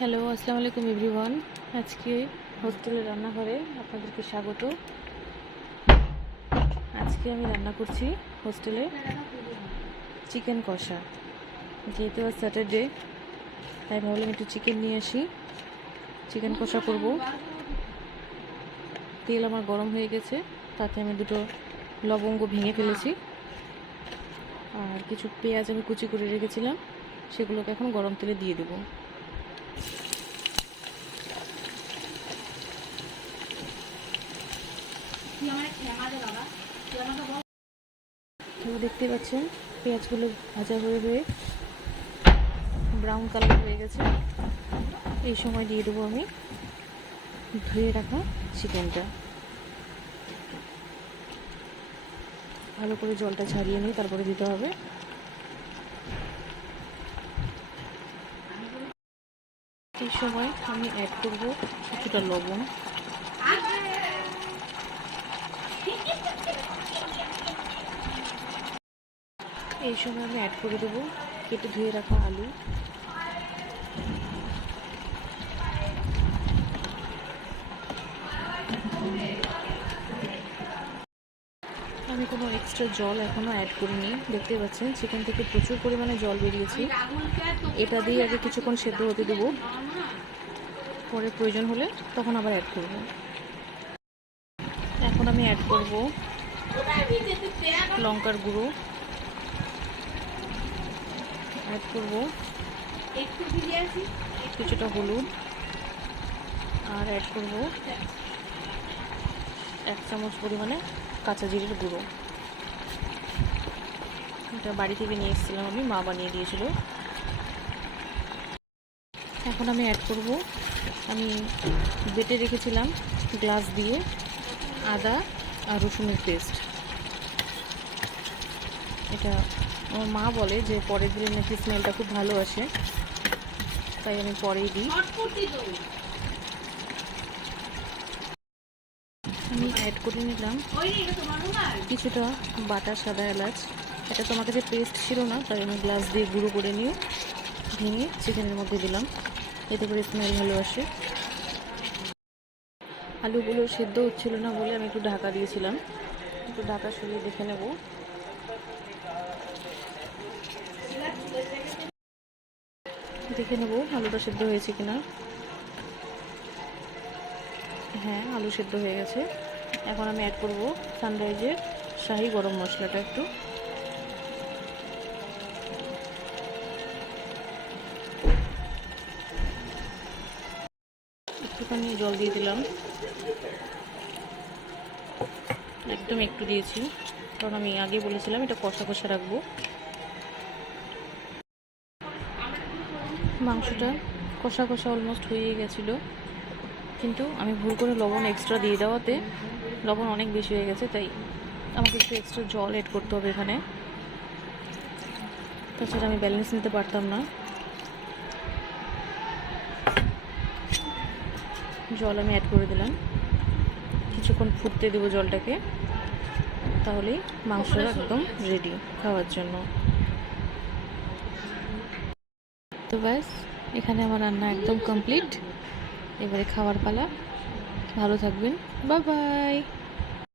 Hello, আসসালামু আলাইকুম everyone. আজকে হোস্টেলের রান্নাঘরে আপনাদেরকে স্বাগত। আজকে আমি রান্না করছি হোস্টেলে চিকেন কষা। যেহেতু আজ স্যাটারডে, তাই ভাবলাম একটু চিকেন নিয়ে আসি, চিকেন কষা করব। তেল আমার গরম হয়ে গেছে, তাতে আমি দুটো লবঙ্গ ভেঙে ফেলেছি, আর কিছু পেঁয়াজ আমি কুচি করে রেখেছিলাম, সেগুলোকে এখন গরম তেলে দিয়ে দেবো। দেখতে পাচ্ছেন পেঁয়াজগুলো ভাজা হয়ে হয়ে ব্রাউন কালার হয়ে গেছে। এই সময় দিয়ে দেবো আমি ধুয়ে রাখা চিকেনটা। ভালো করে জলটা ছাড়িয়ে নিয়ে তারপরে দিতে হবে। এই সময় আমি অ্যাড করব কিছুটা লবণ, এই সময় আমি অ্যাড করে দেবো কেটে ধুয়ে রাখা আলু, আমি কোনো এক্সট্রা জল এখনও অ্যাড করিনি। দেখতে পাচ্ছেন চিকেন থেকে প্রচুর পরিমাণে জল বেরিয়েছে। এটা দিয়ে আগে কিছুক্ষণ সেদ্ধ হতে দেবো, পরে প্রয়োজন হলে তখন আবার অ্যাড করব। এখন আমি অ্যাড করব লঙ্কার গুঁড়ো, অ্যাড করব কিছুটা হলুদ, আর অ্যাড করব 1 চামচ পরিমাণে কাঁচা জিরের গুঁড়ো। এটা বাড়ি থেকে নিয়ে এসেছিলাম, আমি মা বানিয়ে দিয়েছিল। এখন আমি অ্যাড করব, আমি বেটে রেখেছিলাম গ্লাস দিয়ে আদা আর রসুনের পেস্ট। এটা আমার মা বলে যে পরে দিলে নাকি স্মেলটা খুব ভালো আসে, তাই আমি পরেই দিই। আমি অ্যাড করে নিলাম কিছুটা বাটা সাদা এলাচ। এটা তো আমার কাছে পেস্ট ছিল না, তাই আমি গ্লাস দিয়ে গুঁড়ো করে নিয়ে ভেঙে চিকেনের মধ্যে দিলাম, এতে করে স্মেল ভালো আসে। আলুগুলো সেদ্ধ হচ্ছিল না বলে আমি একটু ঢাকা দিয়েছিলাম, একটু ঢাকা সরিয়ে দেখে নেব। আলুটা সেদ্ধ হয়েছে কিনা। হ্যাঁ, আলু সেদ্ধ হয়ে গেছে। এখন আমি অ্যাড করব সানরাইজের শাহি গরম মশলাটা, একটুখানি জল দিয়ে দিলাম, একদম একটু দিয়েছি, কারণ আমি আগে বলেছিলাম এটা কষা কষা রাখবো। মাংসটা কষা কষা অলমোস্ট হয়ে গেছিলো, কিন্তু আমি ভুল করে লবণ এক্সট্রা দিয়ে দেওয়াতে লবণ অনেক বেশি হয়ে গেছে, তাই আমাকে একটু এক্সট্রা জল অ্যাড করতে হবে এখানে। তাছাড়া আমি ব্যালেন্স নিতে পারতাম না। জল আমি অ্যাড করে দিলাম, কিছুক্ষণ ফুটতে দেবো জলটাকে, তাহলেই মাংসটা একদম রেডি খাওয়ার জন্য। তো ব্যাস, এখানে আমার রান্না একদম কমপ্লিট। এবারে খাওয়ার পালা। ভালো থাকবেন, বাই বাই।